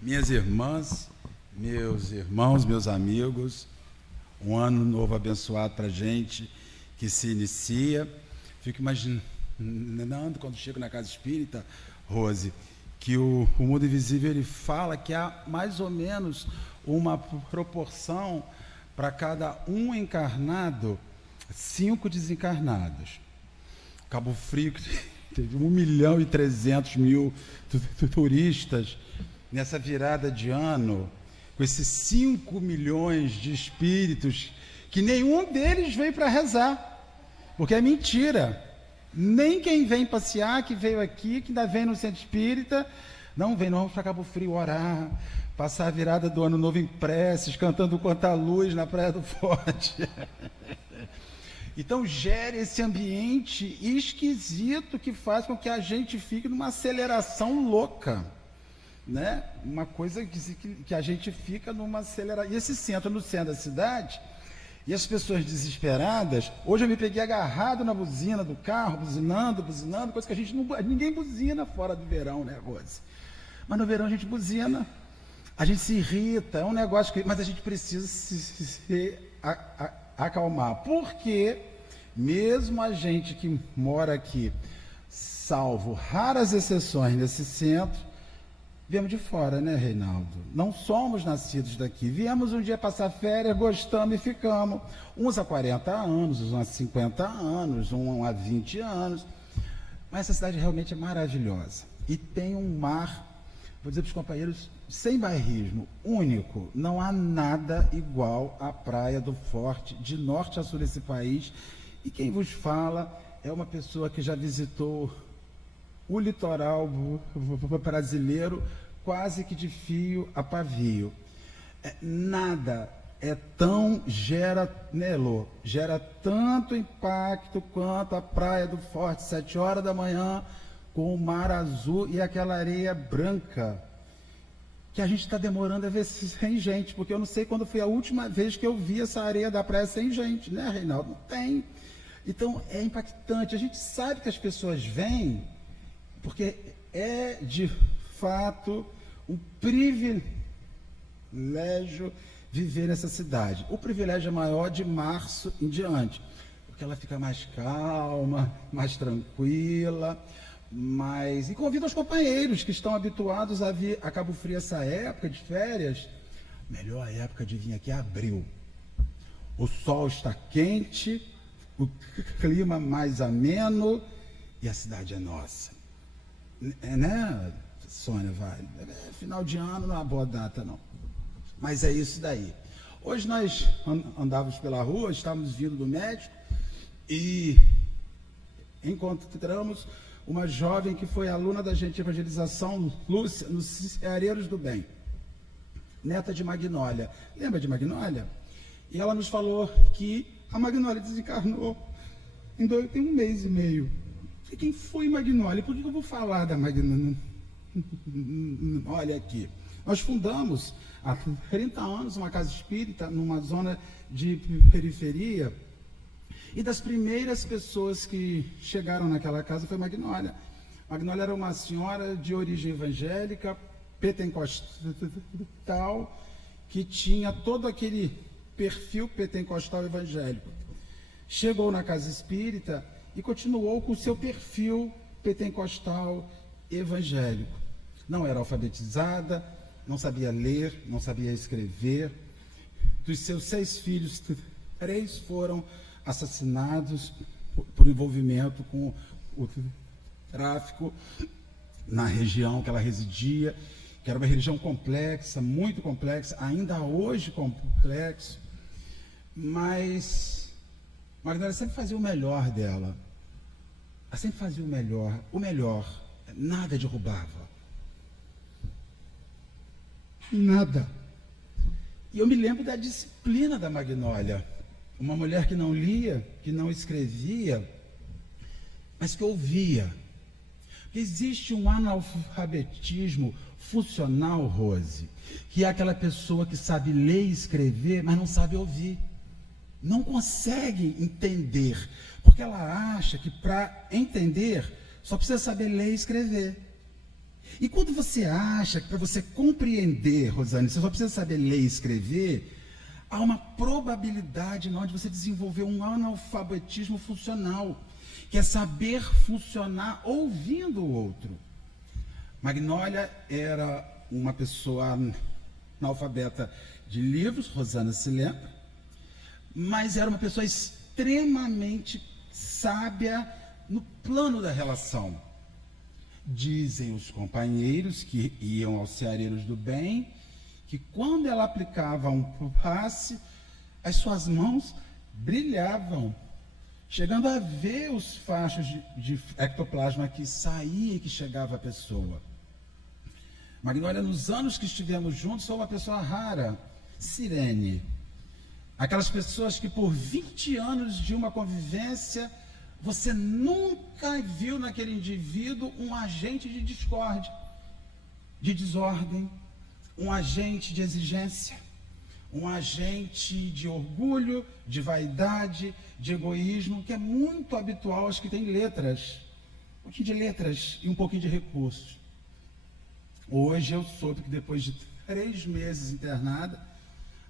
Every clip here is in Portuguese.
Minhas irmãs, meus irmãos, meus amigos, um ano novo abençoado para a gente que se inicia. Fico imaginando quando chego na casa espírita, Rose, que o mundo invisível ele fala que há mais ou menos uma proporção para cada um encarnado, 5 desencarnados. Cabo Frio teve 1.300.000 turistas nessa virada de ano, com esses 5 milhões de espíritos, que nenhum deles veio para rezar, porque é mentira. Nem quem vem passear, que veio aqui, que ainda vem no centro espírita, não vem, não vamos para Cabo Frio orar, passar a virada do ano novo em preces, cantando Quanta Luz na Praia do Forte. Então gera esse ambiente esquisito que faz com que a gente fique numa aceleração louca, né? Uma coisa que a gente fica numa aceleração. E esse centro, no centro da cidade, e as pessoas desesperadas. Hoje eu me peguei agarrado na buzina do carro, buzinando, coisa que a gente não, ninguém buzina fora do verão, né, Rose? Mas no verão a gente buzina, a gente se irrita, é um negócio que, mas a gente precisa se acalmar, porque mesmo a gente que mora aqui, salvo raras exceções nesse centro, viemos de fora, né, Reinaldo? Não somos nascidos daqui. Viemos um dia passar férias, gostamos e ficamos. Uns há 40 anos, uns há 50 anos, uns há 20 anos. Mas essa cidade realmente é maravilhosa. E tem um mar, vou dizer para os companheiros, sem bairrismo, único. Não há nada igual à Praia do Forte, de norte a sul desse país. E quem vos fala é uma pessoa que já visitou o litoral brasileiro quase que de fio a pavio. Nada é tão, gera tanto impacto quanto a Praia do Forte, 7 horas da manhã, com o mar azul e aquela areia branca, que a gente está demorando a ver sem gente, porque eu não sei quando foi a última vez que eu vi essa areia da praia sem gente, né, Reinaldo? Não tem. Então é impactante. A gente sabe que as pessoas vêm porque é, de fato, um privilégio viver nessa cidade. O privilégio é maior de março em diante, porque ela fica mais calma, mais tranquila, e convido os companheiros que estão habituados a vir a Cabo Frio essa época de férias. Melhor época de vir aqui é abril. O sol está quente, o clima mais ameno e a cidade é nossa. Né, Sônia, vai? Final de ano não é uma boa data, não. Mas é isso daí. Hoje nós andávamos pela rua, estávamos vindo do médico e encontramos uma jovem que foi aluna da gente de evangelização, Lúcia, nos Ceareiros do Bem, neta de Magnólia. Lembra de Magnólia? E ela nos falou que a Magnólia desencarnou tem 1 mês e meio. E quem foi Magnólia? Por que eu vou falar da Magnólia aqui? Nós fundamos há 30 anos uma casa espírita numa zona de periferia, e das primeiras pessoas que chegaram naquela casa foi Magnólia. Magnólia era uma senhora de origem evangélica, pentecostal, que tinha todo aquele perfil pentecostal evangélico. Chegou na casa espírita e continuou com o seu perfil pentecostal evangélico. Não era alfabetizada, não sabia ler, não sabia escrever. Dos seus 6 filhos, 3 foram assassinados por envolvimento com o tráfico na região que ela residia, que era uma região complexa, muito complexa, ainda hoje complexo, mas Magnólia sempre fazia o melhor dela. Ela sempre fazia o melhor, nada derrubava. Nada. E eu me lembro da disciplina da Magnólia. Uma mulher que não lia, que não escrevia, mas que ouvia. Existe um analfabetismo funcional, Rose, que é aquela pessoa que sabe ler e escrever, mas não sabe ouvir. Não consegue entender, porque ela acha que para entender só precisa saber ler e escrever. E quando você acha que para você compreender, Rosane, você só precisa saber ler e escrever, há uma probabilidade não de você desenvolver um analfabetismo funcional, que é saber funcionar ouvindo o outro. Magnólia era uma pessoa analfabeta de livros, Rosana se lembra, mas era uma pessoa extremamente sábia no plano da relação. Dizem os companheiros que iam aos ceareiros do bem, que quando ela aplicava um passe, as suas mãos brilhavam, chegando a ver os fachos de ectoplasma que saía e que chegava à pessoa. Magnólia, nos anos que estivemos juntos, foi uma pessoa rara, Sirene. Aquelas pessoas que por 20 anos de uma convivência, você nunca viu naquele indivíduo um agente de discórdia, de desordem, um agente de exigência, um agente de orgulho, de vaidade, de egoísmo, que é muito habitual aos que têm letras, um pouquinho de letras e um pouquinho de recursos. Hoje eu soube que depois de 3 meses internada,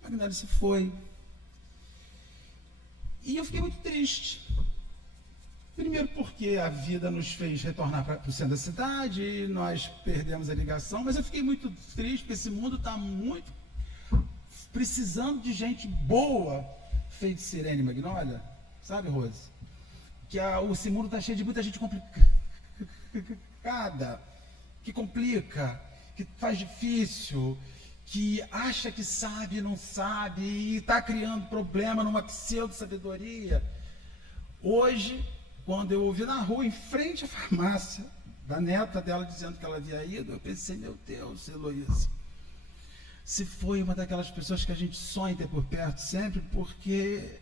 a Magnólia se foi. E eu fiquei muito triste. Primeiro porque a vida nos fez retornar para o centro da cidade e nós perdemos a ligação, mas eu fiquei muito triste porque esse mundo está muito precisando de gente boa, feito Sirene e Magnólia, sabe, Rose? Que esse mundo está cheio de muita gente complicada, que complica, que faz difícil, que acha que sabe e não sabe, e está criando problema numa pseudo-sabedoria. Hoje, quando eu ouvi na rua, em frente à farmácia, da neta dela dizendo que ela havia ido, eu pensei, meu Deus, Heloísa, se foi uma daquelas pessoas que a gente sonha ter por perto sempre, porque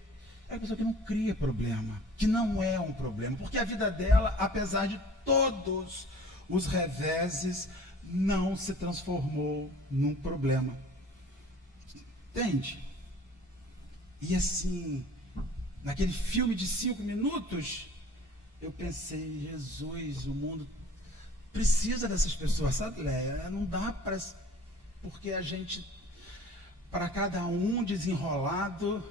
é uma pessoa que não cria problema, que não é um problema, porque a vida dela, apesar de todos os reveses, não se transformou num problema. Entende? E assim, naquele filme de 5 minutos, eu pensei, Jesus, o mundo precisa dessas pessoas, sabe, Léia? Não dá para... Porque a gente, para cada um desenrolado,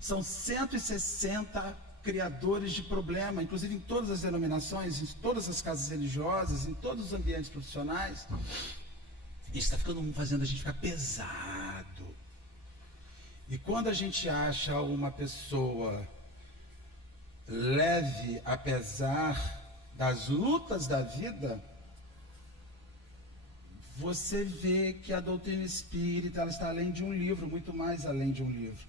são 160 criadores de problema, inclusive em todas as denominações, em todas as casas religiosas, em todos os ambientes profissionais. Isso está fazendo a gente ficar pesado. E quando a gente acha uma pessoa leve, apesar das lutas da vida, você vê que a doutrina espírita ela está além de um livro, muito mais além de um livro.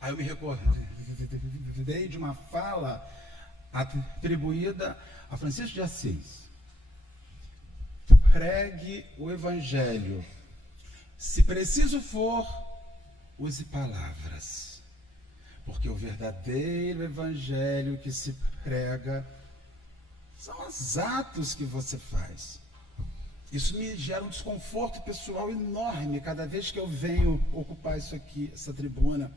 Aí eu me recordei de uma fala atribuída a Francisco de Assis. Pregue o Evangelho. Se preciso for, use palavras. Porque o verdadeiro Evangelho que se prega são os atos que você faz. Isso me gera um desconforto pessoal enorme cada vez que eu venho ocupar isso aqui, essa tribuna.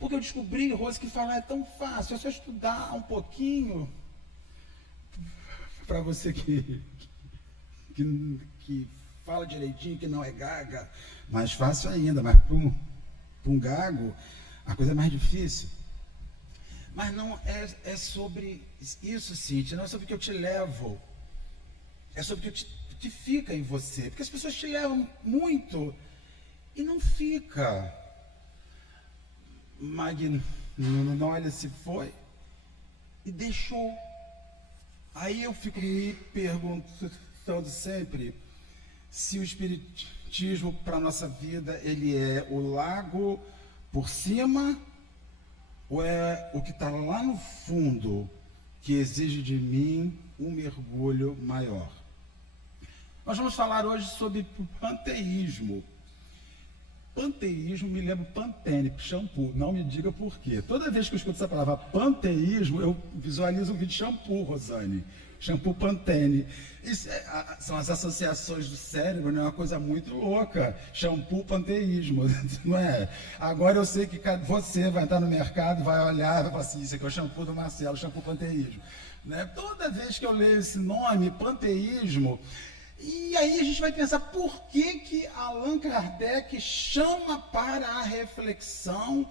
Porque eu descobri, Rose, que falar é tão fácil, é só estudar um pouquinho. Para você que fala direitinho, que não é gaga, mais fácil ainda, mas para um gago, a coisa é mais difícil. Mas não é sobre isso, Cíntia, não é sobre o que eu te levo. É sobre o que fica em você. Porque as pessoas te levam muito e não fica. Magnólia se foi e deixou. Aí eu fico me perguntando sempre se o espiritismo para a nossa vida ele é o lago por cima ou é o que está lá no fundo que exige de mim um mergulho maior. Nós vamos falar hoje sobre panteísmo. Panteísmo me lembra Pantene, shampoo. Não me diga por quê. Toda vez que eu escuto essa palavra panteísmo, eu visualizo um vídeo de shampoo, Rosane. Shampoo Pantene. Isso são as associações do cérebro, né? É uma coisa muito louca. Shampoo panteísmo, não é? Agora eu sei que você vai entrar no mercado, vai olhar e vai falar assim, isso aqui é o shampoo do Marcelo, shampoo panteísmo. Né? Toda vez que eu leio esse nome, panteísmo, E aí a gente vai pensar por que Allan Kardec chama para a reflexão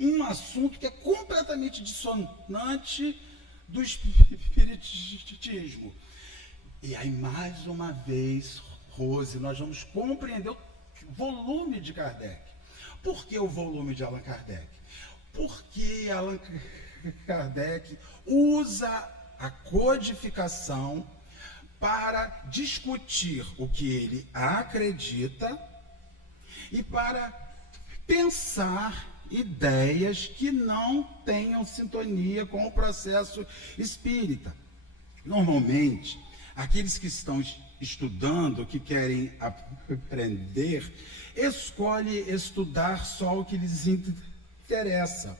um assunto que é completamente dissonante do espiritismo. E aí, mais uma vez, Rose, nós vamos compreender o volume de Kardec. Por que o volume de Allan Kardec? Porque Allan Kardec usa a codificação para discutir o que ele acredita e para pensar ideias que não tenham sintonia com o processo espírita. Normalmente, aqueles que estão estudando, que querem aprender, escolhem estudar só o que lhes interessa.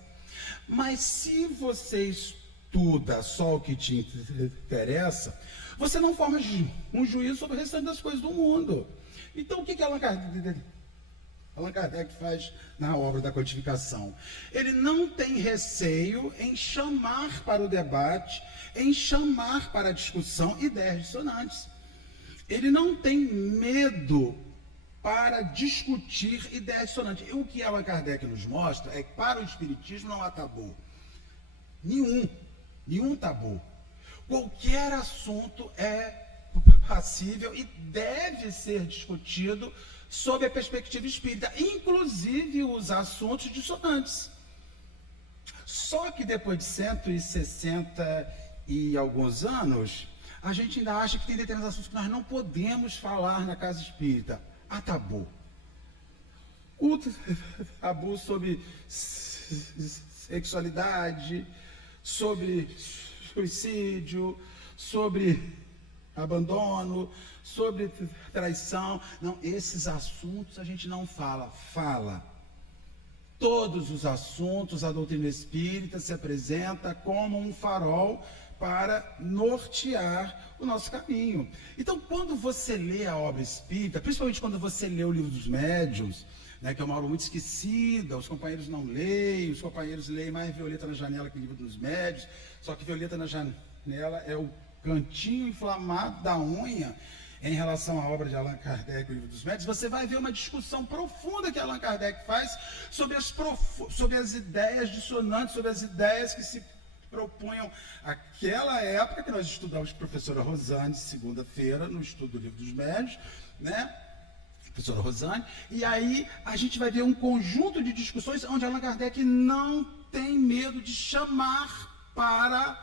Mas se você estuda só o que te interessa, você não forma um juízo sobre o restante das coisas do mundo. Então, o que Allan Kardec faz na obra da codificação? Ele não tem receio em chamar para o debate, em chamar para a discussão ideias dissonantes. Ele não tem medo para discutir ideias dissonantes. E o que Allan Kardec nos mostra é que para o espiritismo não há tabu. Nenhum tabu. Qualquer assunto é passível e deve ser discutido sob a perspectiva espírita, inclusive os assuntos dissonantes. Só que depois de 160 e alguns anos, a gente ainda acha que tem determinados assuntos que nós não podemos falar na casa espírita. Há tabu. O tabu sobre sexualidade, sobre suicídio, sobre abandono, sobre traição. Não, esses assuntos a gente não fala. Fala. Todos os assuntos, a doutrina espírita se apresenta como um farol para nortear o nosso caminho. Então, quando você lê a obra espírita, principalmente quando você lê o Livro dos Médiuns, né, que é uma obra muito esquecida, os companheiros não leem, os companheiros leem mais Violeta na Janela que o Livro dos Médiuns, só que Violeta na Janela é o cantinho inflamado da unha em relação à obra de Allan Kardec, o Livro dos Médiuns. Você vai ver uma discussão profunda que Allan Kardec faz sobre as ideias dissonantes, sobre as ideias que se propunham aquela época que nós estudamos com a professora Rosane, segunda-feira, no estudo do Livro dos Médiuns, né? Professora Rosane, e aí a gente vai ver um conjunto de discussões onde Allan Kardec não tem medo de chamar para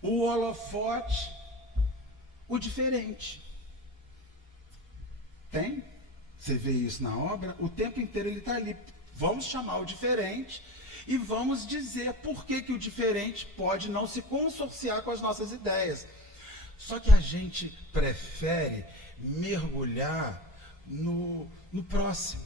o holofote o diferente. Tem? Você vê isso na obra, o tempo inteiro ele está ali. Vamos chamar o diferente e vamos dizer por que o diferente pode não se consorciar com as nossas ideias. Só que a gente prefere mergulhar no próximo,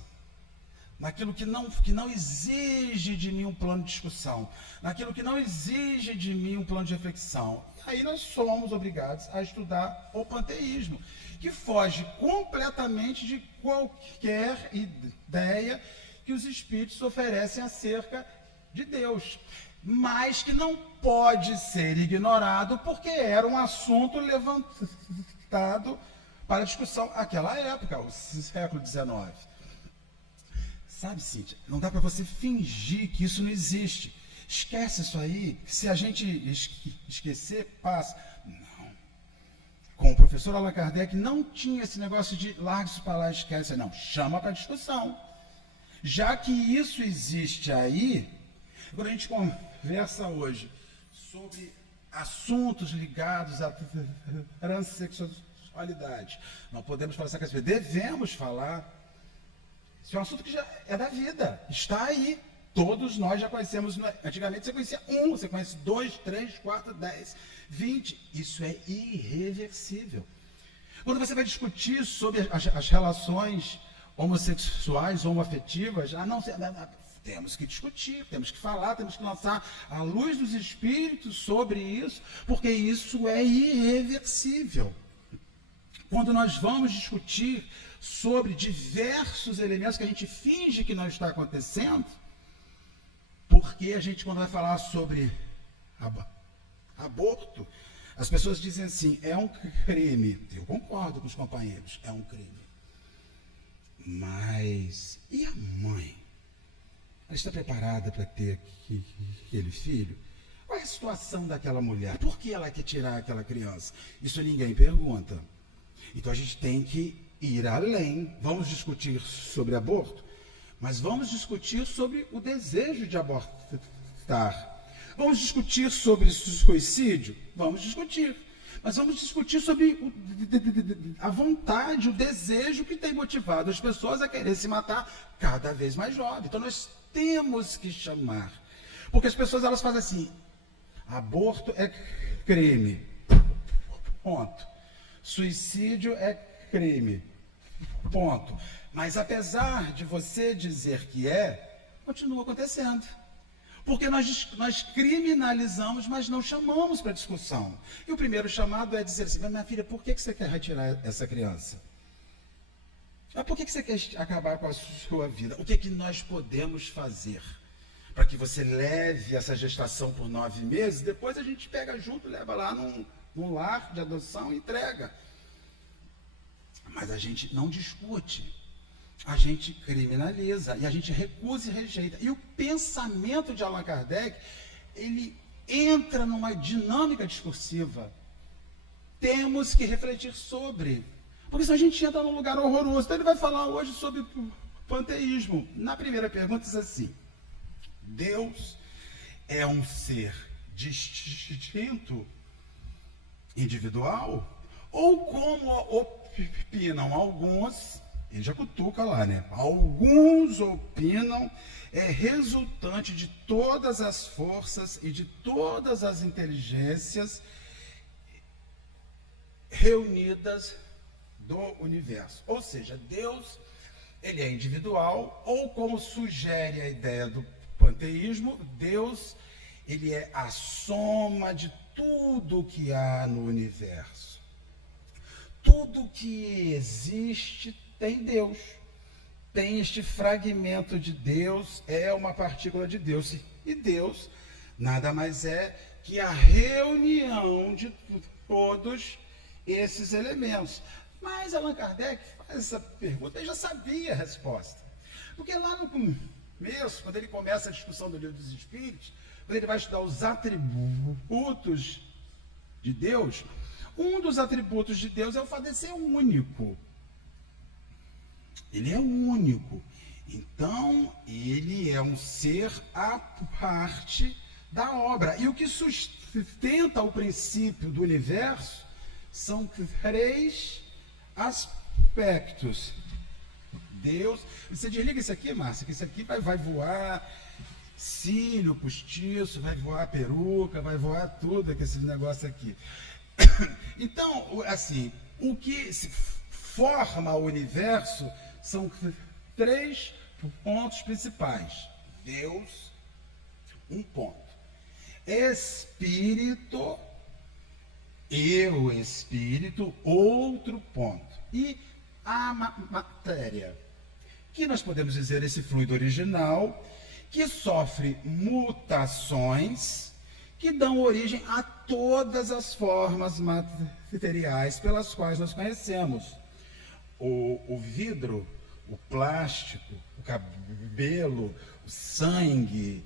naquilo que não exige de mim um plano de discussão, naquilo que não exige de mim um plano de reflexão. E aí nós somos obrigados a estudar o panteísmo, que foge completamente de qualquer ideia que os espíritos oferecem acerca de Deus, mas que não pode ser ignorado porque era um assunto levantado para discussão naquela época, o século XIX. Sabe, Cíntia, não dá para você fingir que isso não existe. Esquece isso aí, se a gente esquecer, passa. Não. Com o professor Allan Kardec não tinha esse negócio de larga isso para lá, esquece. Não, chama para discussão. Já que isso existe aí, quando a gente conversa hoje sobre assuntos ligados à transexualidade, não podemos falar essa coisa, devemos falar. Isso é um assunto que já é da vida, está aí. Todos nós já conhecemos. Antigamente você conhecia um, você conhece 2, 3, 4, 10, 20. Isso é irreversível. Quando você vai discutir sobre as relações homossexuais, homoafetivas, temos que discutir, temos que falar, temos que lançar a luz dos espíritos sobre isso, porque isso é irreversível. Quando nós vamos discutir sobre diversos elementos que a gente finge que não está acontecendo, porque a gente, quando vai falar sobre aborto, As pessoas dizem assim, é um crime. Eu concordo com os companheiros, é um crime. Mas, e a mãe? Ela está preparada para ter aquele filho? Qual é a situação daquela mulher? Por que ela quer tirar aquela criança? Isso ninguém pergunta. Então a gente tem que ir além. Vamos discutir sobre aborto, mas vamos discutir sobre o desejo de abortar. Vamos discutir sobre suicídio? Vamos discutir. Mas vamos discutir sobre a vontade, o desejo que tem motivado as pessoas a querer se matar cada vez mais jovem. Então nós temos que chamar. Porque as pessoas elas fazem assim, aborto é crime. Ponto. Suicídio é crime. Ponto. Mas apesar de você dizer que continua acontecendo. Porque nós criminalizamos, mas não chamamos para discussão. E o primeiro chamado é dizer assim, minha filha, por que você quer retirar essa criança? Por que você quer acabar com a sua vida? O que nós podemos fazer para que você leve essa gestação por 9 meses? Depois a gente pega junto, leva lá num lar de adoção e entrega. Mas a gente não discute. A gente criminaliza e a gente recusa e rejeita. E o pensamento de Allan Kardec, ele entra numa dinâmica discursiva. Temos que refletir sobre. Porque senão a gente entra num lugar horroroso. Então ele vai falar hoje sobre panteísmo. Na primeira pergunta diz assim, Deus é um ser distinto, individual? Ou como opinam alguns... Ele já cutuca lá, né? Alguns opinam resultante de todas as forças e de todas as inteligências reunidas do universo. Ou seja, Deus, ele é individual, ou como sugere a ideia do panteísmo, Deus, ele é a soma de tudo que há no universo. Tudo que existe tem Deus, tem este fragmento de Deus, é uma partícula de Deus, e Deus nada mais é que a reunião de todos esses elementos. Mas Allan Kardec faz essa pergunta, ele já sabia a resposta, porque lá no começo, quando ele começa a discussão do Livro dos Espíritos, quando ele vai estudar os atributos de Deus, um dos atributos de Deus é o fato de ser único. Ele é único. Então, ele é um ser à parte da obra. E o que sustenta o princípio do universo são 3 aspectos. Deus... Você desliga isso aqui, Márcia, que isso aqui vai voar cílio postiço, vai voar peruca, vai voar tudo, esse negócio aqui. Então, assim, o que se forma o universo são 3 pontos principais. Deus, um ponto. Espírito, eu, espírito, outro ponto. E a matéria, que nós podemos dizer esse fluido original, que sofre mutações, que dão origem a todas as formas materiais pelas quais nós conhecemos. O vidro, o plástico, o cabelo, o sangue,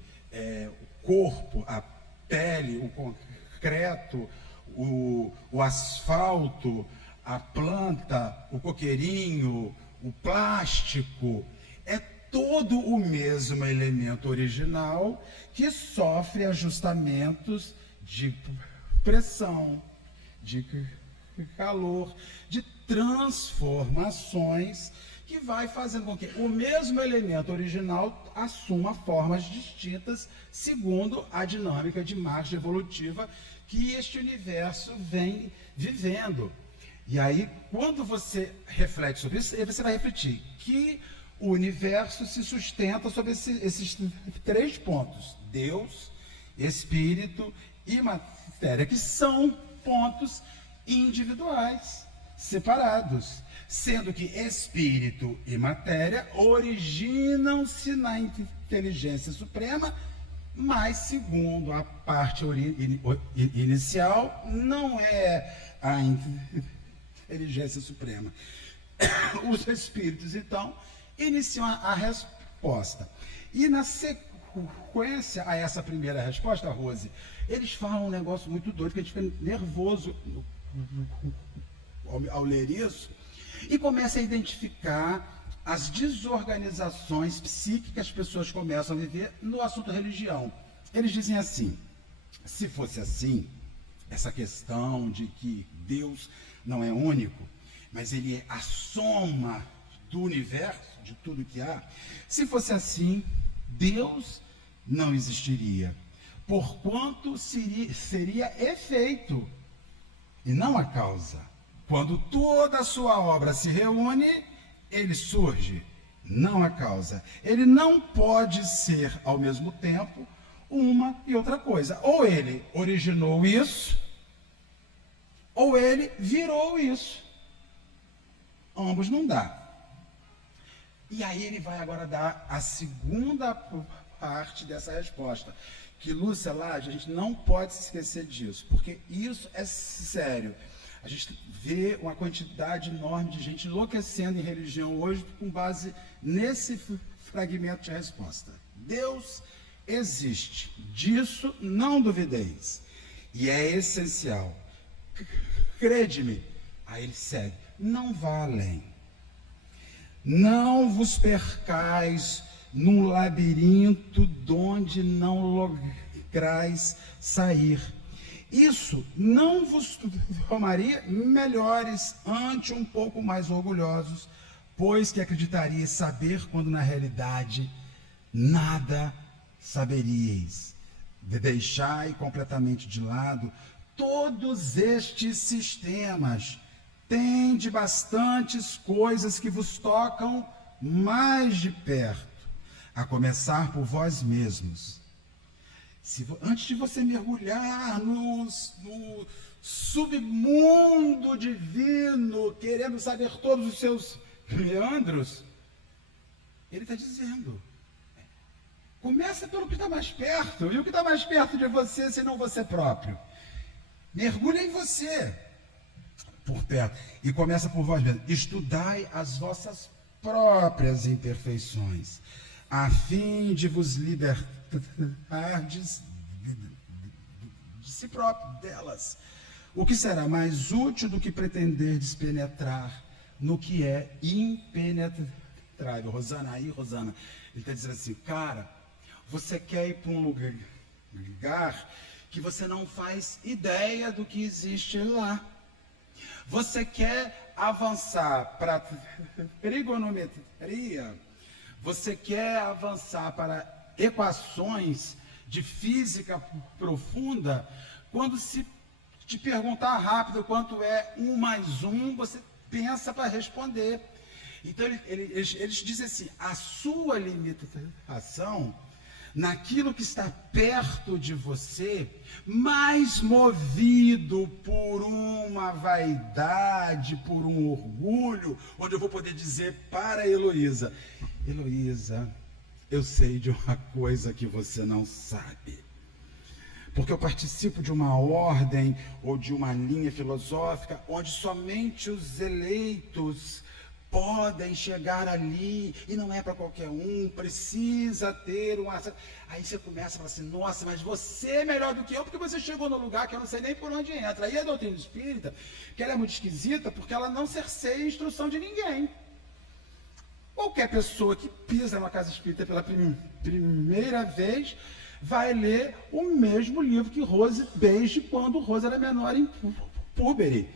o corpo, a pele, o concreto, o asfalto, a planta, o coqueirinho, o plástico, é todo o mesmo elemento original que sofre ajustamentos de pressão, de calor, de transformações, que vai fazendo com que o mesmo elemento original assuma formas distintas segundo a dinâmica de marcha evolutiva que este universo vem vivendo. E aí, quando você reflete sobre isso, você vai refletir que o universo se sustenta sobre esses 3 pontos: Deus, Espírito e matéria, que são pontos individuais, separados, sendo que espírito e matéria originam-se na inteligência suprema Mas, segundo a parte inicial, não é a inteligência suprema. Os espíritos, então, iniciam a resposta. E na sequência a essa primeira resposta, Rose, eles falam um negócio muito doido, que a gente fica nervoso ao ler isso, e começa a identificar as desorganizações psíquicas que as pessoas começam a viver no assunto religião. Eles dizem assim: se fosse assim, essa questão de que Deus não é único, mas ele é a soma do universo, de tudo que há, se fosse assim, Deus não existiria, porquanto seria efeito e não a causa. Quando toda a sua obra se reúne, ele surge, não a causa. Ele não pode ser, ao mesmo tempo, uma e outra coisa. Ou ele originou isso, ou ele virou isso. Ambos não dá. E aí ele vai agora dar a segunda parte dessa resposta. Que, Lúcia Lage, a gente não pode se esquecer disso, porque isso é sério. A gente vê uma quantidade enorme de gente enlouquecendo em religião hoje com base nesse fragmento de resposta. Deus existe, disso não duvideis, e é essencial. Crede-me. Aí ele segue: não vá além. Não vos percais num labirinto donde não lograis sair. Isso não vos tomaria melhores, ante um pouco mais orgulhosos, pois que acreditariais saber quando na realidade nada saberíeis. Deixai completamente de lado todos estes sistemas. Tende bastantes coisas que vos tocam mais de perto, a começar por vós mesmos. Antes de você mergulhar no submundo divino, querendo saber todos os seus meandros, ele está dizendo: começa pelo que está mais perto. E o que está mais perto de você, senão você próprio? Mergulha em você, por perto, e começa por vós mesmos. Estudai as vossas próprias imperfeições, a fim de vos libertar de si próprio, delas. O que será mais útil do que pretenderdes penetrar no que é impenetrável? Rosana, ele está dizendo assim: cara, você quer ir para um lugar que você não faz ideia do que existe lá. Você quer avançar para trigonometria, você quer avançar para equações de física profunda, quando se te perguntar rápido quanto é 1 mais 1, você pensa para responder. Então eles dizem assim: a sua limitação naquilo que está perto de você, mais movido por uma vaidade, por um orgulho, onde eu vou poder dizer para Heloísa: Heloísa, eu sei de uma coisa que você não sabe, porque eu participo de uma ordem ou de uma linha filosófica onde somente os eleitos podem chegar ali, e não é para qualquer um, precisa ter uma... Aí você começa a falar assim: nossa, mas você é melhor do que eu, porque você chegou no lugar que eu não sei nem por onde entra. Aí a doutrina espírita, que ela é muito esquisita, porque ela não cerceia a instrução de ninguém. Qualquer pessoa que pisa numa casa espírita pela primeira vez vai ler o mesmo livro que Rose, desde quando Rose era menor em Púberi,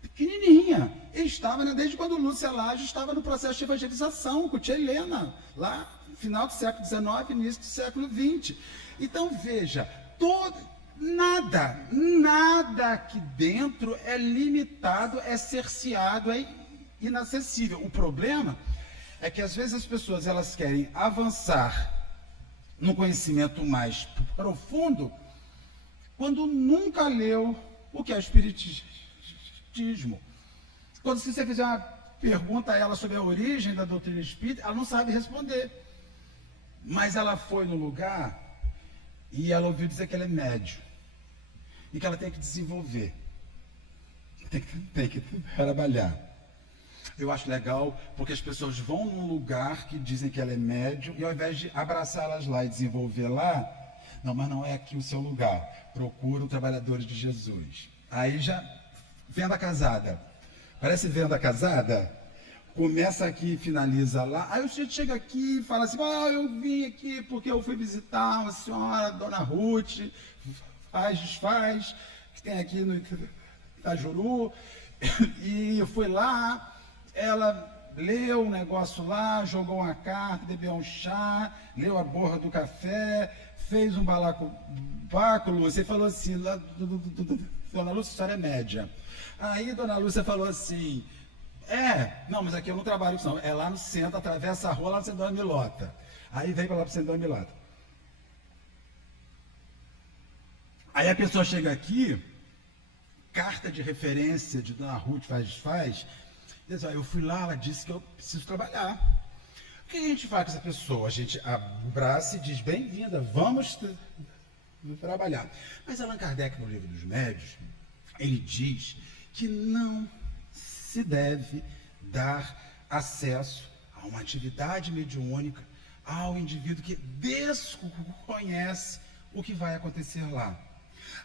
pequenininha. E estava, né, desde quando Lúcia Lage estava no processo de evangelização com tia Helena, lá no final do século XIX, início do século XX. Então veja, nada aqui dentro é limitado, é cerceado, é inacessível. O problema é que às vezes as pessoas elas querem avançar no conhecimento mais profundo quando nunca leu o que é o espiritismo. Quando se você fizer uma pergunta a ela sobre a origem da doutrina espírita, ela não sabe responder. Mas ela foi no lugar E ela ouviu dizer que ela é médium. E que ela tem que desenvolver. Tem que trabalhar. Eu acho legal porque as pessoas vão num lugar que dizem que ela é médium e ao invés de abraçá-las lá e desenvolver lá, não, mas não é aqui o seu lugar. Procura os trabalhadores de Jesus. Aí já, venda casada. Parece venda casada? Começa aqui e finaliza lá. Aí o sujeito chega aqui e fala assim, eu vim aqui porque eu fui visitar uma senhora, Dona Ruth, desfaz, que tem aqui no Itajuru, e eu fui lá, ela leu um negócio lá, jogou uma carta, bebeu um chá, leu a borra do café, fez um báculo, você falou assim, Dona Lúcia, a senhora é média. Aí Dona Lúcia falou assim, não, mas aqui eu não trabalho com isso não, é lá no centro, atravessa a rua, lá no centro da Milota. Aí vem para lá para o centro da Milota. Aí a pessoa chega aqui, carta de referência de Dona Ruth faz, diz, eu fui lá, ela disse que eu preciso trabalhar. O que a gente faz com essa pessoa? A gente abraça e diz, bem-vinda, vamos trabalhar. Mas Allan Kardec, no livro dos Médiuns, ele diz que não se deve dar acesso a uma atividade mediúnica ao indivíduo que desconhece o que vai acontecer lá.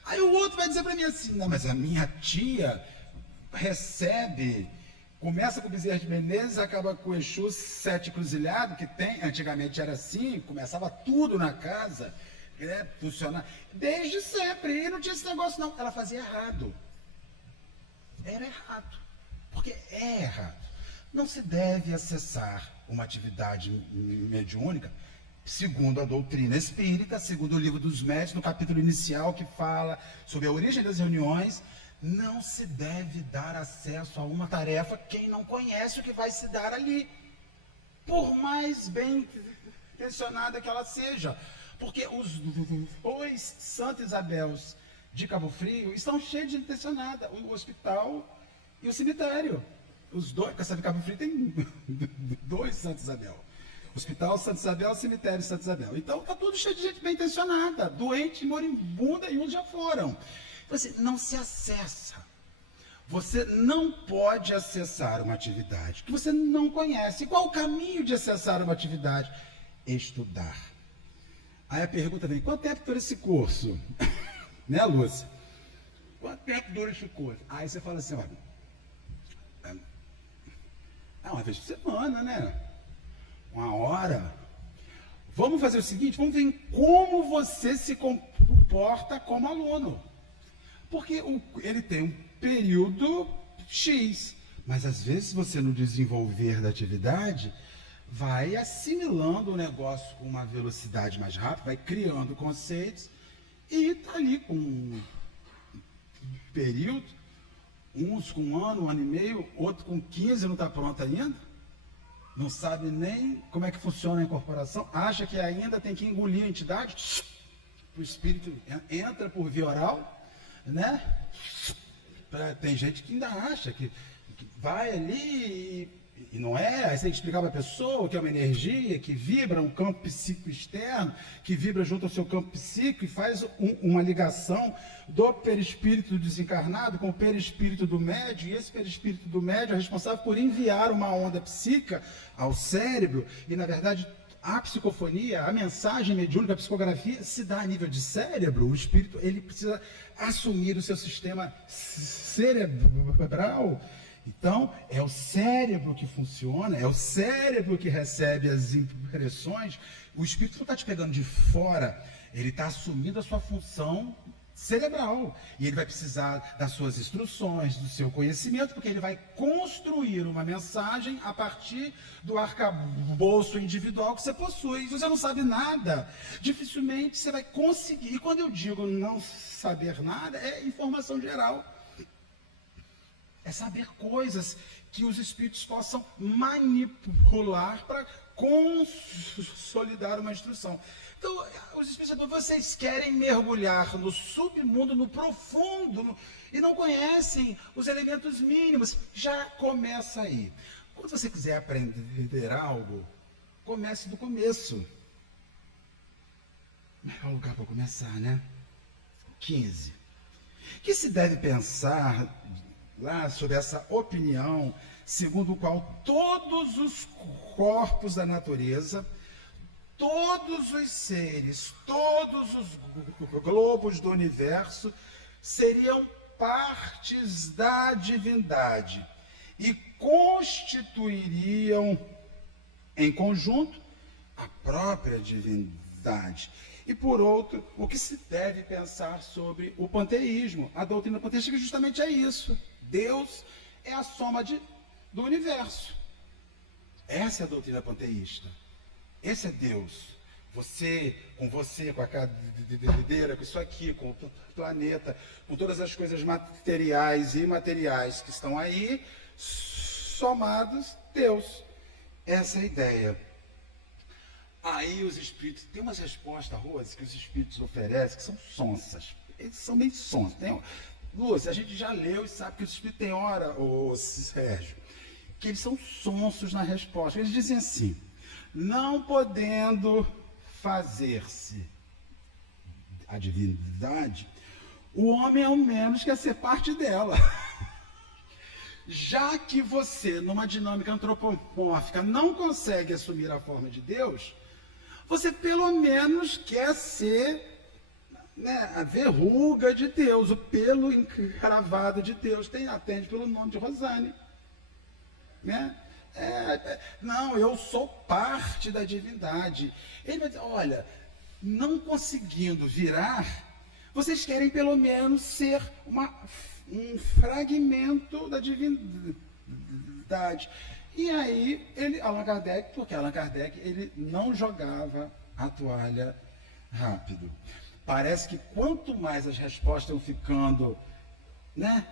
Aí o outro vai dizer para mim assim, não, mas a minha tia recebe, começa com o Bezerra de Menezes, acaba com o Exu Sete Cruzilhado, que tem, antigamente era assim, começava tudo na casa, funcionar, desde sempre, e não tinha esse negócio não, ela fazia errado. Era errado, porque é errado. Não se deve acessar uma atividade mediúnica segundo a doutrina espírita, segundo o livro dos médiuns, no capítulo inicial que fala sobre a origem das reuniões, não se deve dar acesso a uma tarefa quem não conhece o que vai se dar ali, por mais bem intencionada que ela seja, porque os dois Santa Isabéus de Cabo Frio estão cheios de intencionada, o hospital e o cemitério. Os dois, porque sabe, Cabo Frio tem dois Santa Isabel. Hospital Santa Isabel, cemitério Santa Isabel. Então está tudo cheio de gente bem intencionada, doente, moribunda, e uns já foram. Então assim, não se acessa. Você não pode acessar uma atividade que você não conhece. Qual o caminho de acessar uma atividade? Estudar. Aí a pergunta vem, quanto tempo dura esse curso? Né, Lúcia? Quanto tempo dura esse curso? Aí você fala assim, olha, uma vez por semana, né? 1 hora. Vamos fazer o seguinte, vamos ver como você se comporta como aluno. Porque ele tem um período X, mas às vezes você no desenvolver da atividade vai assimilando o negócio com uma velocidade mais rápida, vai criando conceitos e está ali com um período, uns com 1 ano e meio, outro com 15 não está pronto ainda, não sabe nem como é que funciona a incorporação, acha que ainda tem que engolir a entidade, o espírito entra por via oral, né? Tem gente que ainda acha que vai ali e não é, aí você tem que explicar para a pessoa que é uma energia que vibra um campo psíquico externo, que vibra junto ao seu campo psíquico e faz uma ligação do perispírito desencarnado com o perispírito do médium, e esse perispírito do médium é responsável por enviar uma onda psíquica ao cérebro, e na verdade a psicofonia, a mensagem mediúnica, a psicografia se dá a nível de cérebro. O espírito ele precisa assumir o seu sistema cerebral. Então, é o cérebro que funciona, é o cérebro que recebe as impressões. O espírito não está te pegando de fora, ele está assumindo a sua função cerebral. E ele vai precisar das suas instruções, do seu conhecimento, porque ele vai construir uma mensagem a partir do arcabouço individual que você possui. Se você não sabe nada, dificilmente você vai conseguir. E quando eu digo não saber nada, é informação geral. É saber coisas que os espíritos possam manipular para consolidar uma instrução. Então, os espíritos, vocês querem mergulhar no submundo, no profundo, e não conhecem os elementos mínimos. Já começa aí. Quando você quiser aprender algo, comece do começo. Melhor lugar para começar, né? 15. Que se deve pensar lá sobre essa opinião segundo o qual todos os corpos da natureza, todos os seres, todos os globos do universo seriam partes da divindade e constituiriam em conjunto a própria divindade. E por outro, o que se deve pensar sobre o panteísmo? A doutrina panteística justamente é isso. Deus é a soma do universo. Essa é a doutrina panteísta. Esse é Deus. Você, com a cadeira, com isso aqui, com o planeta, com todas as coisas materiais e imateriais que estão aí, somados, Deus. Essa é a ideia. Aí os espíritos, tem umas respostas, Rose, que os espíritos oferecem, que são sonsas. Eles são meio sonsas. Lúcia, a gente já leu e sabe que os espíritos têm hora, ô Sérgio, que eles são sonsos na resposta. Eles dizem assim: não podendo fazer-se a divindade, o homem ao menos quer ser parte dela. Já que você, numa dinâmica antropomórfica, não consegue assumir a forma de Deus, você pelo menos quer ser, né, a verruga de Deus, o pelo encravado de Deus. Atende pelo nome de Rosane. Né? Não, eu sou parte da divindade. Ele vai dizer: olha, não conseguindo virar, vocês querem pelo menos ser um fragmento da divindade. E aí, Allan Kardec, porque Allan Kardec ele não jogava a toalha rápido. Parece que quanto mais as respostas estão ficando, né?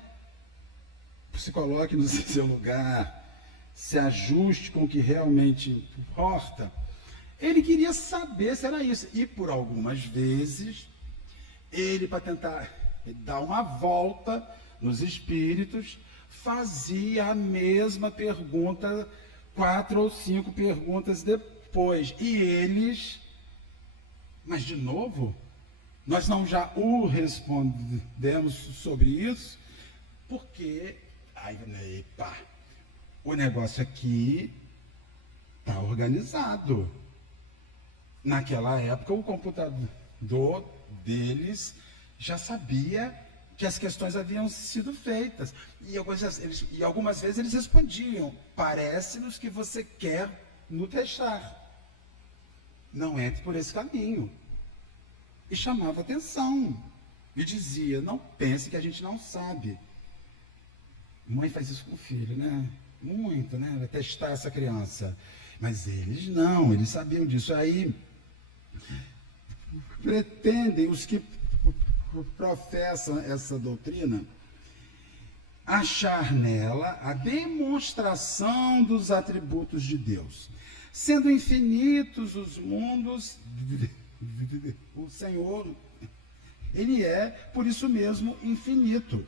Se coloque no seu lugar, se ajuste com o que realmente importa. Ele queria saber se era isso. E por algumas vezes, ele, para tentar dar uma volta nos espíritos, fazia a mesma pergunta 4 ou 5 perguntas depois. E eles, mas de novo, nós não já o respondemos sobre isso, porque epa, o negócio aqui está organizado. Naquela época, o computador deles já sabia que as questões haviam sido feitas. E algumas vezes eles respondiam: parece-nos que você quer nos testar. Não entre por esse caminho. E chamava atenção. E dizia: não pense que a gente não sabe. Mãe faz isso com o filho, né? Muito, né? Vai testar essa criança. Mas eles não, eles sabiam disso. Aí pretendem, os que professam essa doutrina, achar nela a demonstração dos atributos de Deus. Sendo infinitos os mundos, o Senhor, ele é, por isso mesmo, infinito.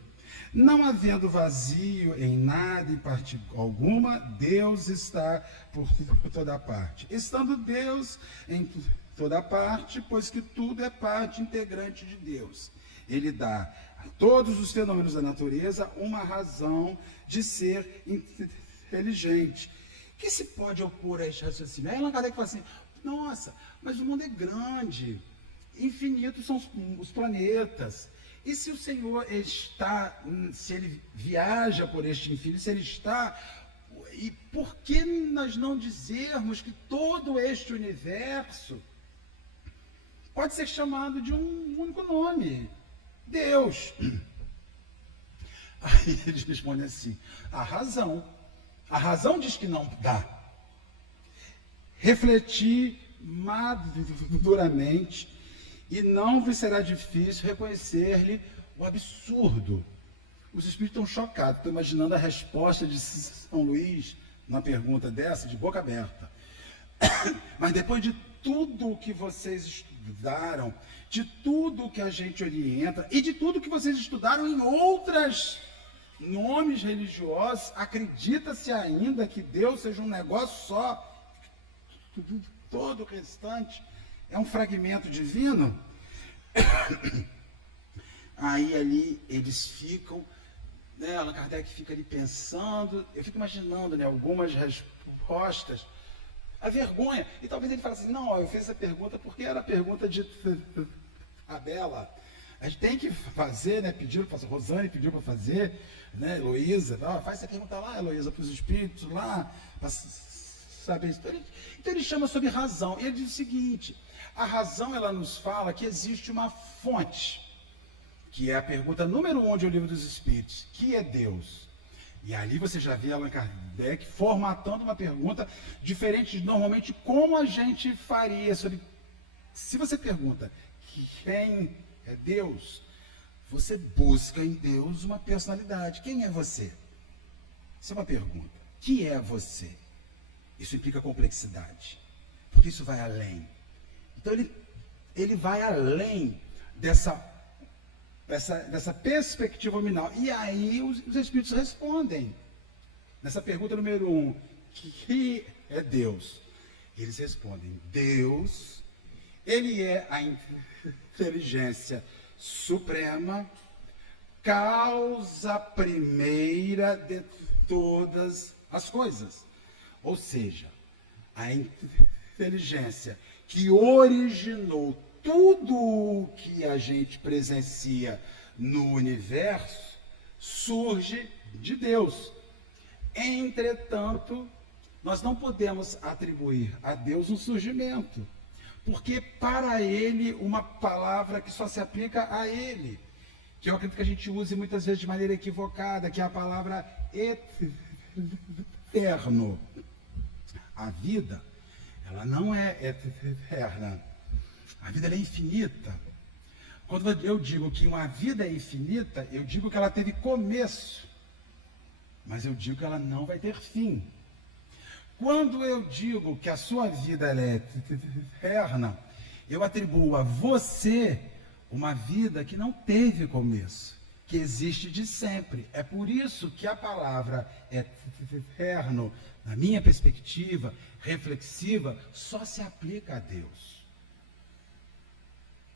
Não havendo vazio em nada, em parte alguma, Deus está por toda parte. Estando Deus em toda parte, pois que tudo é parte integrante de Deus. Ele dá a todos os fenômenos da natureza uma razão de ser inteligente. Que se pode opor a este raciocínio? Aí Allan Kardec fala assim: nossa, mas o mundo é grande, infinitos são os planetas. E se o Senhor está, se ele viaja por este infinito, se ele está, e por que nós não dizermos que todo este universo pode ser chamado de um único nome: Deus? Aí eles respondem assim: a razão diz que não dá. Refleti maduramente e não vos será difícil reconhecer-lhe o absurdo. Os espíritos estão chocados, estão imaginando a resposta de São Luís na pergunta dessa, de boca aberta. Mas depois de tudo o que vocês estudaram, de tudo o que a gente orienta, e de tudo que vocês estudaram em outros nomes religiosos, acredita-se ainda que Deus seja um negócio só, todo o restante é um fragmento divino. Aí ali eles ficam, né, Allan Kardec fica ali pensando, eu fico imaginando, né, algumas respostas, a vergonha, e talvez ele fale assim, não, ó, eu fiz essa pergunta porque era a pergunta de tabela, a gente tem que fazer, né, pediram para fazer, Rosane pediu para fazer, né, Heloísa, faz essa pergunta lá, Heloísa, para os espíritos lá, para saber isso. Então ele chama sobre razão, e ele diz o seguinte, a razão, ela nos fala que existe uma fonte, que é a pergunta número 1 de O Livro dos Espíritos, que é Deus. E ali você já vê Allan Kardec formatando uma pergunta diferente de normalmente como a gente faria sobre... Se você pergunta quem é Deus, você busca em Deus uma personalidade. Quem é você? Isso é uma pergunta. Que é você? Isso implica complexidade, porque isso vai além. Então ele vai além dessa perspectiva nominal. E aí os espíritos respondem. Nessa pergunta número 1, que é Deus? Eles respondem, Deus, ele é a inteligência suprema, causa primeira de todas as coisas. Ou seja, a inteligência que originou tudo o que a gente presencia no universo surge de Deus. Entretanto, nós não podemos atribuir a Deus um surgimento, porque para ele, uma palavra que só se aplica a ele, que eu acredito que a gente use muitas vezes de maneira equivocada, que é a palavra eterno. A vida, ela não é eterna. A vida ela é infinita. Quando eu digo que uma vida é infinita, eu digo que ela teve começo, mas eu digo que ela não vai ter fim. Quando eu digo que a sua vida ela é eterna, eu atribuo a você uma vida que não teve começo, que existe de sempre. É por isso que a palavra eterno, na minha perspectiva reflexiva, só se aplica a Deus.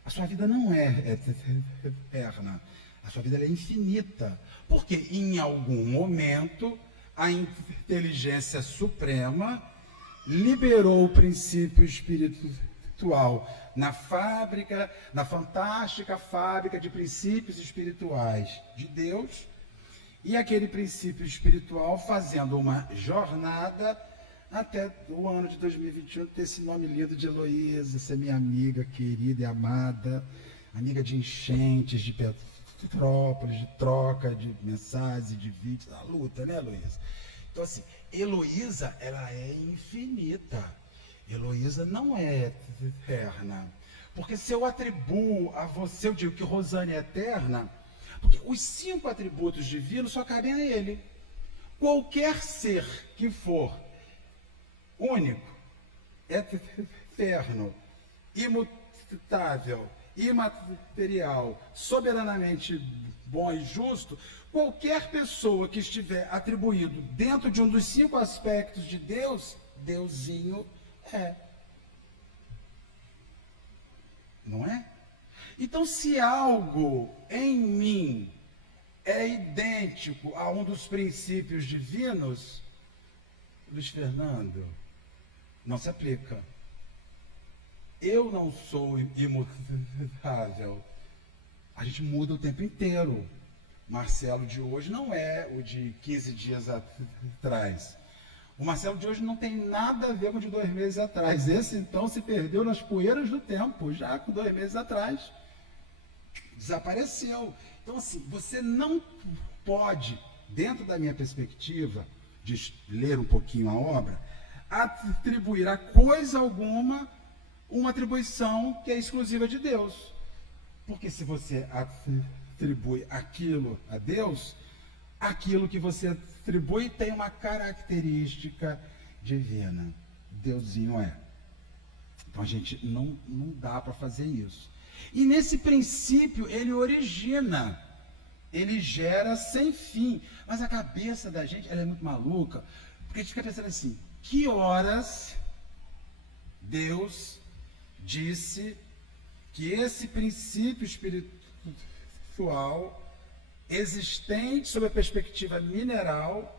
A sua vida não é eterna, a sua vida ela é infinita, porque em algum momento a inteligência suprema liberou o princípio espiritual na fantástica fábrica de princípios espirituais de Deus, e aquele princípio espiritual fazendo uma jornada até o ano de 2021 ter esse nome lindo de Heloísa, ser minha amiga querida e amada, amiga de enchentes, de Petrópolis, de troca de mensagens, de vídeos, a luta, né, Heloísa? Então, assim, Heloísa, ela é infinita. Heloísa não é eterna. Porque se eu atribuo a você, eu digo que Rosane é eterna, porque os 5 atributos divinos só cabem a ele. Qualquer ser que for único, eterno, imutável, imaterial, soberanamente bom e justo, qualquer pessoa que estiver atribuído dentro de um dos 5 aspectos de Deus, Deusinho é. Não é? Então, se algo em mim é idêntico a um dos princípios divinos, Luiz Fernando, não se aplica. Eu não sou imutável. A gente muda o tempo inteiro. Marcelo de hoje não é o de 15 dias atrás. O Marcelo de hoje não tem nada a ver com o de 2 meses atrás. Esse, então, se perdeu nas poeiras do tempo, já com 2 meses atrás. Desapareceu. Então, assim, você não pode, dentro da minha perspectiva, de ler um pouquinho a obra, atribuir a coisa alguma uma atribuição que é exclusiva de Deus. Porque se você atribui aquilo a Deus, aquilo que você atribui tem uma característica divina. Deusinho é. Então a gente não dá para fazer isso. E nesse princípio ele origina, ele gera sem fim. Mas a cabeça da gente, ela é muito maluca, porque a gente fica pensando assim, que horas Deus disse que esse princípio espiritual existente sob a perspectiva mineral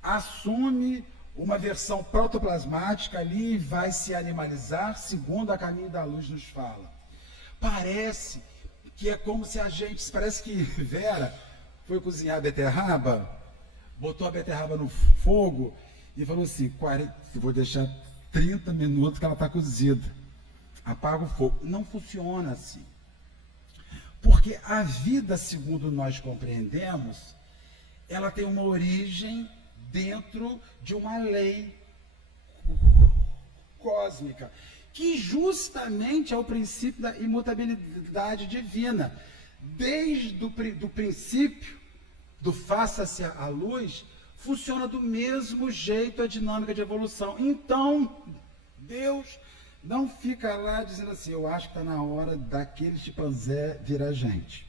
assume uma versão protoplasmática ali e vai se animalizar, segundo a Caminho da Luz nos fala. Parece que é como se parece que Vera foi cozinhar a beterraba, botou a beterraba no fogo e falou assim, vou deixar 30 minutos que ela está cozida. Apaga o fogo. Não funciona assim. Porque a vida, segundo nós compreendemos, ela tem uma origem dentro de uma lei cósmica, que justamente é o princípio da imutabilidade divina. Desde do princípio do faça-se a luz, funciona do mesmo jeito a dinâmica de evolução. Então, Deus não fica lá dizendo assim, eu acho que está na hora daquele chimpanzé virar gente.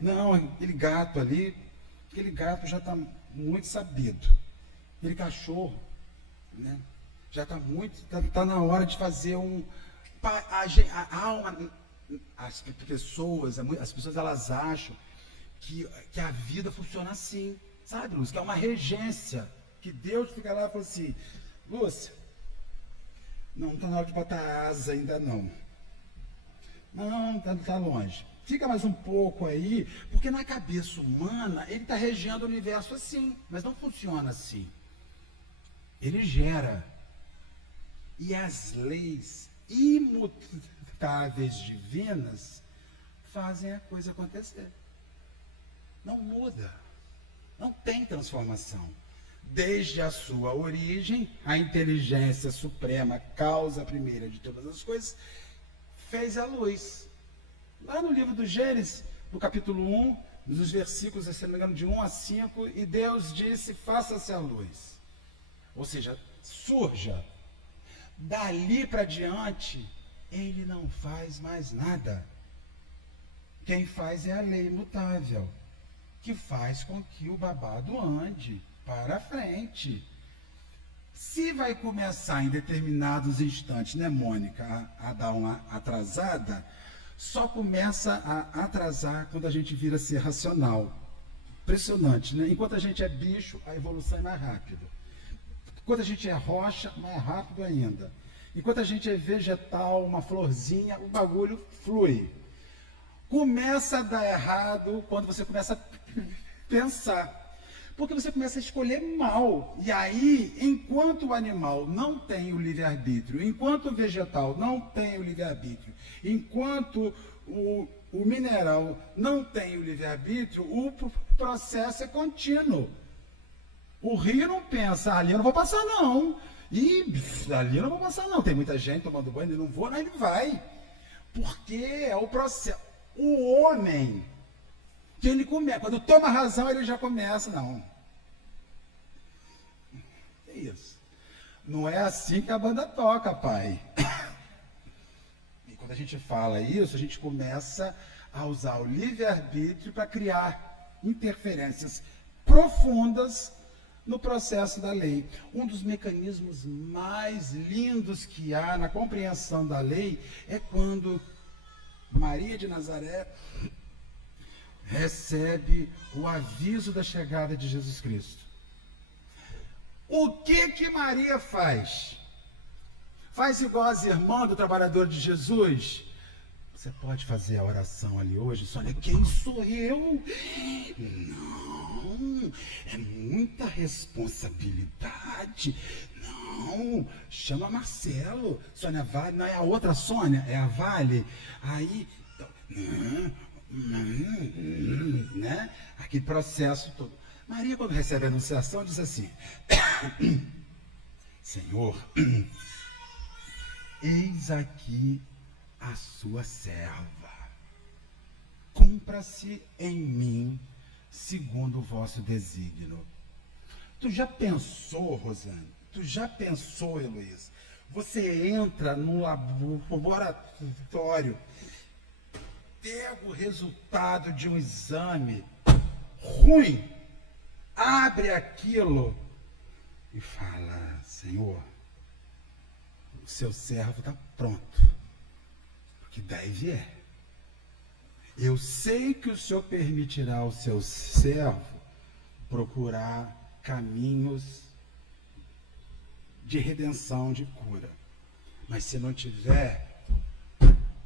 Não, aquele gato já está muito sabido. Aquele cachorro, né, já está está na hora de fazer a alma. As pessoas elas acham que a vida funciona assim, sabe, Lúcia? Que é uma regência, que Deus fica lá e fala assim, Lúcia, não está na hora de botar asa ainda não. Não, está longe. Fica mais um pouco aí, porque na cabeça humana ele está regendo o universo assim, mas não funciona assim. Ele gera. E as leis imutáveis divinas fazem a coisa acontecer. Não muda. Não tem transformação. Desde a sua origem, a inteligência suprema, causa primeira de todas as coisas, fez a luz. Lá no livro do Gênesis, no capítulo 1, nos versículos, se não me engano, de 1 a 5, e Deus disse, faça-se a luz. Ou seja, surja. Dali para diante, ele não faz mais nada. Quem faz é a lei imutável, que faz com que o babado ande para frente. Se vai começar em determinados instantes, né, Mônica, a dar uma atrasada, só começa a atrasar quando a gente vira ser racional. Impressionante, né? Enquanto a gente é bicho, a evolução é mais rápida. Enquanto a gente é rocha, mais rápido ainda. Enquanto a gente é vegetal, uma florzinha, o bagulho flui. Começa a dar errado quando você começa a pensar. Porque você começa a escolher mal. E aí, enquanto o animal não tem o livre-arbítrio, enquanto o vegetal não tem o livre-arbítrio, enquanto o mineral não tem o livre-arbítrio, o processo é contínuo. O rio não pensa, ali eu não vou passar não. E ali eu não vou passar não. Tem muita gente tomando banho e não vou, não, ele vai. Porque é o processo. O homem, que ele começa, quando toma razão, ele já começa, não. É isso. Não é assim que a banda toca, pai. E quando a gente fala isso, a gente começa a usar o livre-arbítrio para criar interferências profundas no processo da lei. Um dos mecanismos mais lindos que há na compreensão da lei é quando Maria de Nazaré recebe o aviso da chegada de Jesus Cristo. O que Maria faz? Faz igual as irmãs do trabalhador de Jesus? Você pode fazer a oração ali hoje? Sônia, quem sou eu? Não, é muita responsabilidade. Não, chama Marcelo. Sônia Vale, não é a outra Sônia, é a Vale. Aí, né? Aquele processo todo. Maria, quando recebe a anunciação, diz assim: Senhor, eis aqui a sua serva. Cumpra-se em mim segundo o vosso desígnio. Tu já pensou, Rosane? Tu já pensou, Heloísa? Você entra num laboratório, pega o resultado de um exame ruim, abre aquilo e fala: Senhor, o seu servo está pronto, porque daí vier. Eu sei que o Senhor permitirá ao seu servo procurar caminhos de redenção, de cura. Mas se não tiver,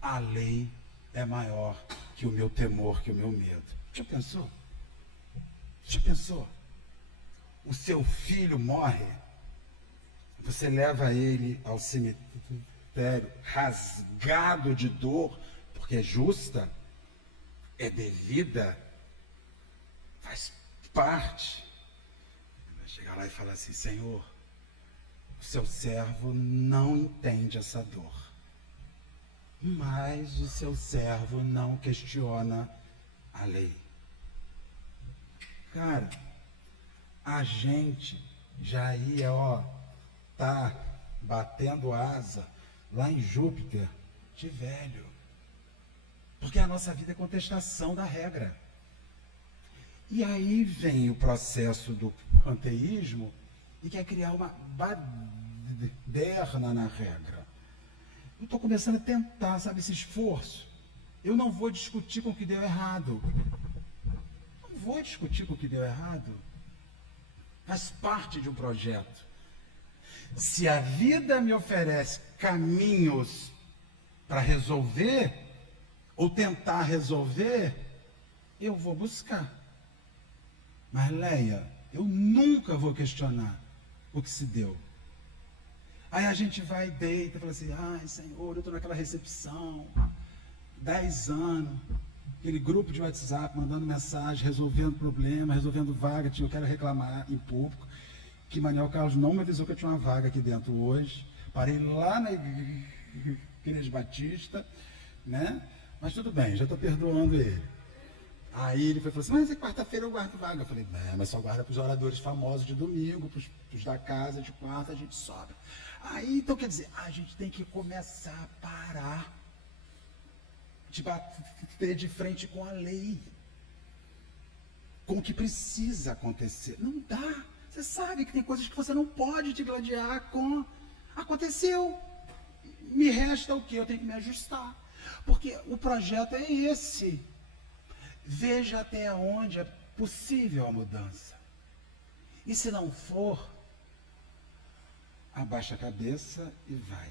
a lei é maior que o meu temor, que o meu medo. Já pensou? Já pensou? O seu filho morre, você leva ele ao cemitério rasgado de dor, porque é justa, é devida, faz parte. Vai chegar lá e falar assim: Senhor, o seu servo não entende essa dor, mas o seu servo não questiona a lei. Cara, a gente já ia, tá batendo asa lá em Júpiter de velho, porque a nossa vida é contestação da regra. E aí vem o processo do panteísmo e quer criar uma baderna na regra. Eu estou começando a tentar, sabe, esse esforço. Eu não vou discutir com o que deu errado. Não vou discutir com o que deu errado. Faz parte de um projeto. Se a vida me oferece caminhos para resolver, ou tentar resolver, eu vou buscar. Mas, Leia, eu nunca vou questionar o que se deu. Aí a gente vai e deita e fala assim: ai, Senhor, eu estou naquela recepção, 10 anos, aquele grupo de WhatsApp, mandando mensagem, resolvendo problema, resolvendo vaga, eu quero reclamar em público, que Manuel Carlos não me avisou que eu tinha uma vaga aqui dentro hoje. Parei lá na Igreja Batista, né? Mas tudo bem, já estou perdoando ele. Aí ele falou assim: mas é quarta-feira eu guardo vaga. Eu falei: mas só guarda para os oradores famosos de domingo, para os da casa, de quarta a gente sobra. Aí, então, quer dizer, a gente tem que começar a parar de bater de frente com a lei, com o que precisa acontecer. Não dá. Você sabe que tem coisas que você não pode te gladiar com. Aconteceu. Me resta o quê? Eu tenho que me ajustar. Porque o projeto é esse. Veja até onde é possível a mudança. E se não for, abaixa a cabeça e vai.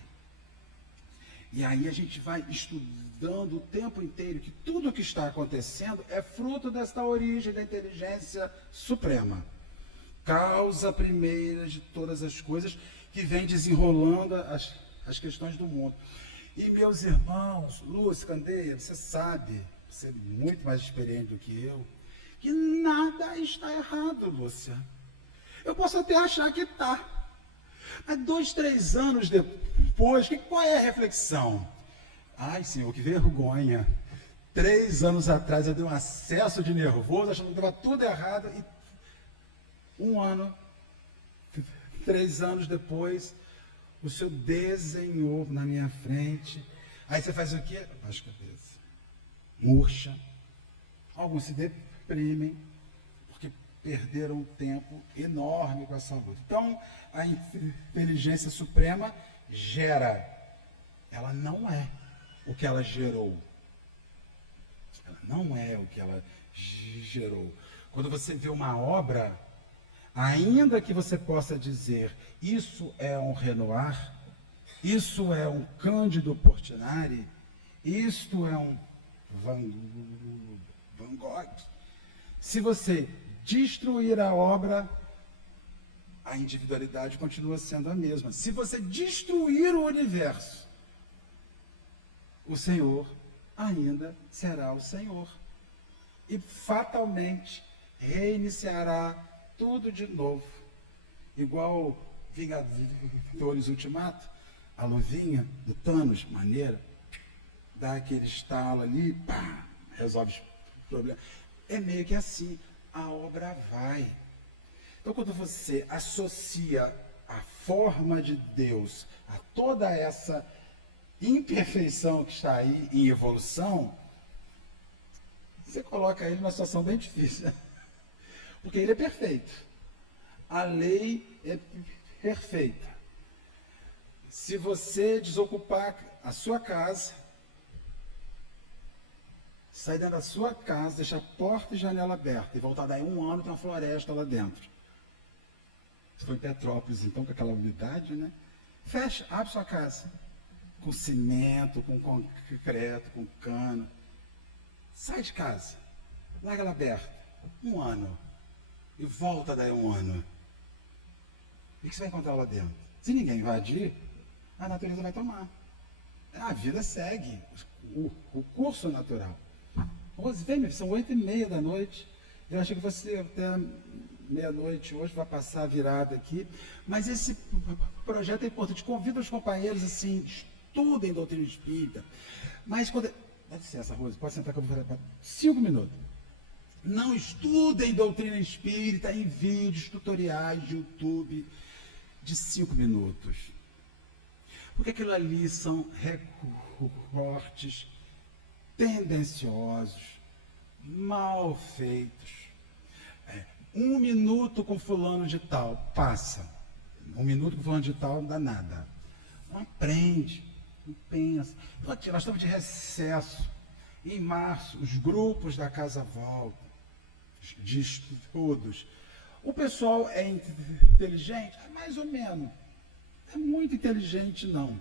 E aí a gente vai estudando o tempo inteiro que tudo o que está acontecendo é fruto desta origem da inteligência suprema. Causa primeira de todas as coisas que vem desenrolando as questões do mundo. E meus irmãos, Lúcia, Candeia, você sabe, você é muito mais experiente do que eu, que nada está errado, Lúcia. Eu posso até achar que está. Mas 2, 3 anos depois, qual é a reflexão? Ai, Senhor, que vergonha. 3 anos atrás eu dei um acesso de nervoso, achando que estava tudo errado, e 1 ano, 3 anos depois, o Senhor desenhou na minha frente. Aí você faz o quê? Baixa a cabeça. Murcha. Alguns se deprimem, porque perderam um tempo enorme com essa luta. Então, a inteligência suprema gera. Ela não é o que ela gerou. Ela não é o que ela gerou. Quando você vê uma obra, ainda que você possa dizer, isso é um Renoir, isso é um Cândido Portinari, isto é um Van Gogh. Se você destruir a obra, a individualidade continua sendo a mesma. Se você destruir o universo, o Senhor ainda será o Senhor. E fatalmente reiniciará tudo de novo. Igual Vingadores Ultimato, a luvinha do Thanos, maneira, dá aquele estalo ali, pá, resolve os problemas. É meio que assim, a obra vai. Então, quando você associa a forma de Deus a toda essa imperfeição que está aí em evolução, você coloca ele numa situação bem difícil. Porque ele é perfeito. A lei é perfeita. Se você desocupar a sua casa, sair dentro da sua casa, deixar porta e janela aberta e voltar daí 1 ano, tem uma floresta lá dentro. Se for em Petrópolis, então, com aquela umidade, né? Fecha, abre sua casa. Com cimento, com concreto, com cano. Sai de casa. Larga ela aberta. 1 ano. E volta daí 1 ano. O que você vai encontrar lá dentro? Se ninguém invadir, a natureza vai tomar. A vida segue. O curso natural. Rose, vem, são 8h30 da noite. Eu achei que você até meia-noite hoje vai passar a virada aqui. Mas esse projeto é importante. Convido os companheiros assim, estudem doutrina espírita. Mas quando. Dá licença, Rose, pode sentar que eu vou falar 5 minutos. Não estudem doutrina espírita em vídeos, tutoriais de YouTube de 5 minutos. Porque aquilo ali são recortes tendenciosos, mal feitos. 1 minuto com fulano de tal, passa. 1 minuto com fulano de tal, não dá nada. Não aprende, não pensa. Então, aqui, nós estamos de recesso. Em março, os grupos da Casa Volta, de estudos. O pessoal é inteligente? Mais ou menos. Não é muito inteligente, não.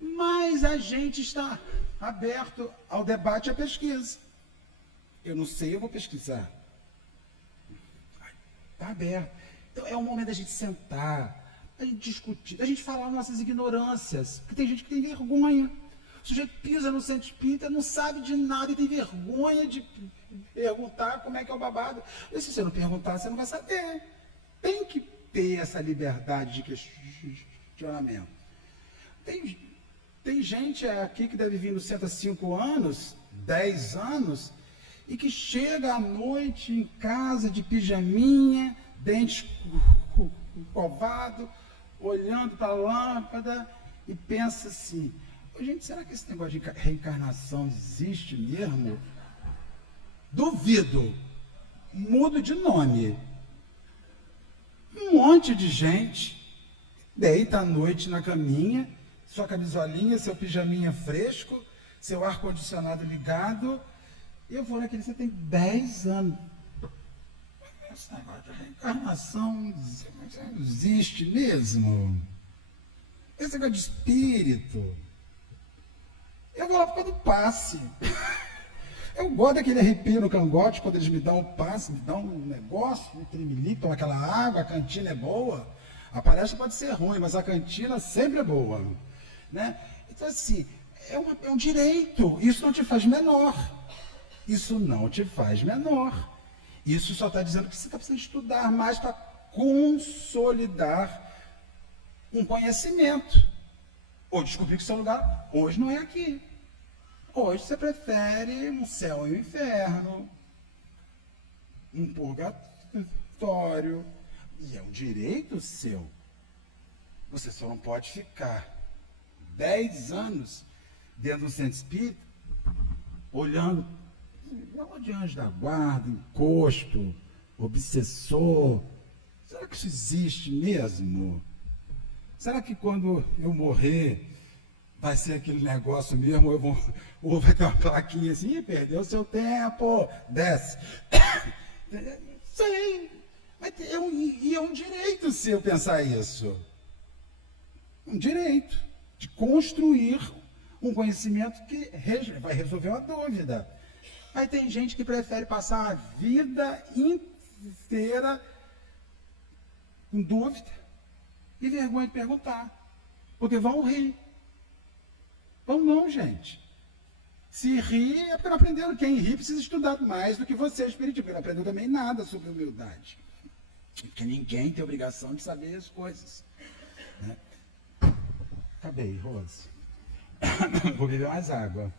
Mas a gente está aberto ao debate e à pesquisa. Eu não sei, eu vou pesquisar. Está aberto. Então é o momento da gente sentar, da gente discutir, da gente falar nossas ignorâncias. Porque tem gente que tem vergonha. O sujeito pisa no centro espírita, não sabe de nada e tem vergonha de perguntar como é que é o babado. E se você não perguntar, você não vai saber. Tem que ter essa liberdade de questionamento. Tem gente aqui que deve vir no centro há 5 anos, 10 anos, e que chega à noite em casa de pijaminha, dente covado, olhando para a lâmpada e pensa assim, gente, será que esse negócio de reencarnação existe mesmo? Duvido. Mudo de nome. Um monte de gente deita à noite na caminha, sua camisolinha, seu pijaminha fresco, seu ar-condicionado ligado. Eu vou naquele, você tem 10 anos. Esse negócio de reencarnação existe mesmo? Esse negócio de espírito. Eu vou lá por causa do passe. Eu gosto daquele arrepio no cangote, quando eles me dão um passe, me dão um negócio, me tremelico, tomam aquela água, a cantina é boa. A palestra pode ser ruim, mas a cantina sempre é boa. Né? Então, assim, é um direito. Isso não te faz menor. Isso não te faz menor. Isso só está dizendo que você está precisando estudar mais para consolidar um conhecimento. Ou descobrir que o seu lugar hoje não é aqui. Hoje você prefere um céu e um inferno, um purgatório. E é um direito seu. Você só não pode ficar 10 anos dentro do centro espírita, olhando de anjo da guarda, encosto, obsessor. Será que isso existe mesmo? Será que quando eu morrer vai ser aquele negócio mesmo, ou vai ter uma plaquinha assim, perdeu seu tempo, desce. Sei, mas é um direito seu pensar isso. Um direito de construir um conhecimento que vai resolver uma dúvida. Aí tem gente que prefere passar a vida inteira com dúvida e vergonha de perguntar, porque vão rir. Vão não, gente. Se rir é porque não aprenderam. Quem ri precisa estudar mais do que você, espiritismo, porque não aprendeu também nada sobre humildade. Porque ninguém tem obrigação de saber as coisas. Né? Acabei, Rose. Vou beber mais água.